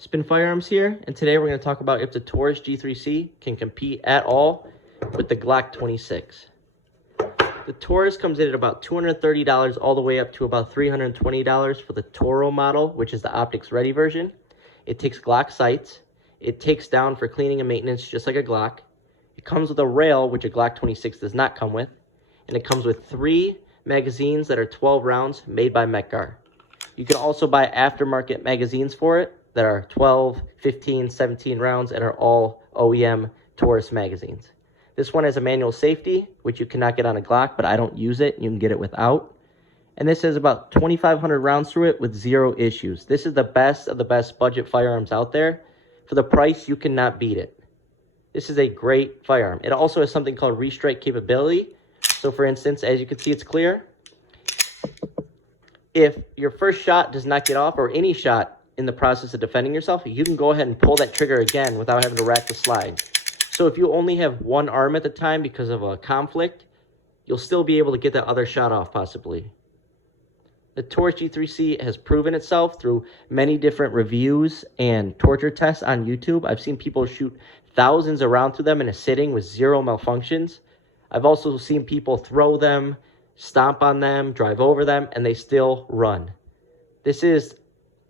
Spin Firearms here, and today we're going to talk about if the Taurus G3C can compete at all with the Glock 26. The Taurus comes in at about $230 all the way up to about $320 for the Toro model, which is the optics ready version. It takes Glock sights. It takes down for cleaning and maintenance just like a Glock. It comes with a rail, which a Glock 26 does not come with. And it comes with 3 magazines that are 12 rounds made by Metgar. You can also buy aftermarket magazines for it that are 12, 15, 17 rounds and are all OEM Taurus magazines. This one has a manual safety, which you cannot get on a Glock, but I don't use it. You can get it without. And this has about 2,500 rounds through it with 0 issues. This is the best of the best budget firearms out there. For the price, you cannot beat it. This is a great firearm. It also has something called restrike capability. So for instance, as you can see, it's clear. If your first shot does not get off, or any shot in the process of defending yourself, you can go ahead and pull that trigger again without having to rack the slide. So if you only have one arm at the time because of a conflict, you'll still be able to get that other shot off possibly. The Taurus G3C has proven itself through many different reviews and torture tests on YouTube. I've seen people shoot thousands of rounds through them in a sitting with 0 malfunctions. I've also seen people throw them, stomp on them, drive over them, and they still run. This is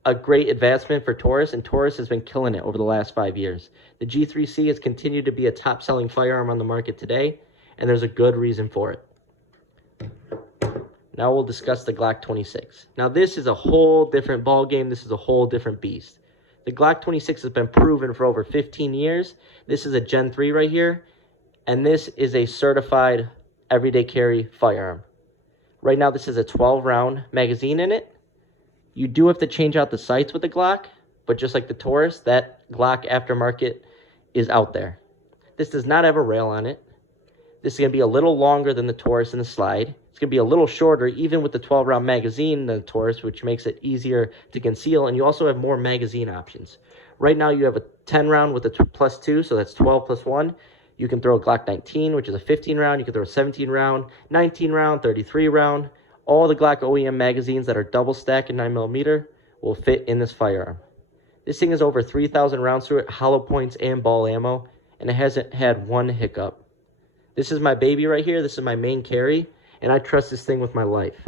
a great advancement for Taurus, and Taurus has been killing it over the last 5 years. The G3C has continued to be a top-selling firearm on the market today, and there's a good reason for it. Now we'll discuss the Glock 26. Now this is a whole different ball game. This is a whole different beast. The Glock 26 has been proven for over 15 years. This is a Gen 3 right here, and this is a certified everyday carry firearm. Right now, this has a 12-round magazine in it. You do have to change out the sights with the Glock, but just like the Taurus, that Glock aftermarket is out there. This does not have a rail on it. This is going to be a little longer than the Taurus in the slide. It's going to be a little shorter, even with the 12-round magazine than the Taurus, which makes it easier to conceal, and you also have more magazine options. Right now, you have a 10-round with a +2, so that's 12 plus 1. You can throw a Glock 19, which is a 15-round. You can throw a 17-round, 19-round, 33-round. All the Glock OEM magazines that are double stack and 9mm will fit in this firearm. This thing is over 3,000 rounds through it, hollow points and ball ammo, and it hasn't had one hiccup. This is my baby right here. This is my main carry, and I trust this thing with my life.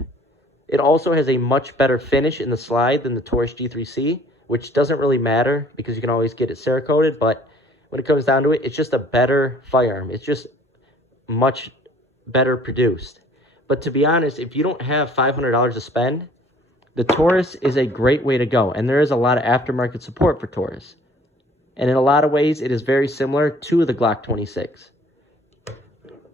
It also has a much better finish in the slide than the Taurus G3C, which doesn't really matter because you can always get it Cerakoted, but when it comes down to it, it's just a better firearm. It's just much better produced. But to be honest, if you don't have $500 to spend, the Taurus is a great way to go. And there is a lot of aftermarket support for Taurus. And in a lot of ways, it is very similar to the Glock 26.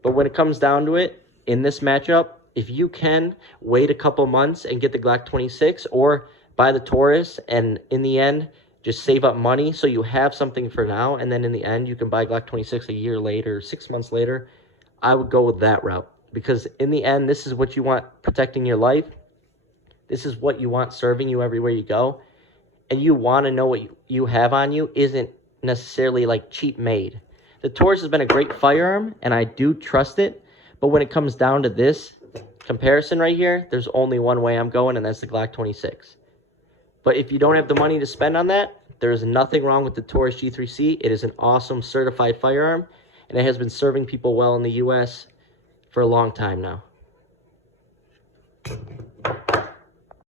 But when it comes down to it, in this matchup, if you can wait a couple months and get the Glock 26 or buy the Taurus, and in the end, just save up money so you have something for now, and then in the end, you can buy Glock 26 a year later, 6 months later, I would go with that route. Because in the end, this is what you want protecting your life. This is what you want serving you everywhere you go. And you want to know what you have on you isn't necessarily like cheap made. The Taurus has been a great firearm, and I do trust it. But when it comes down to this comparison right here, there's only one way I'm going, and that's the Glock 26. But if you don't have the money to spend on that, there is nothing wrong with the Taurus G3C. It is an awesome certified firearm, and it has been serving people well in the U.S. for a long time now.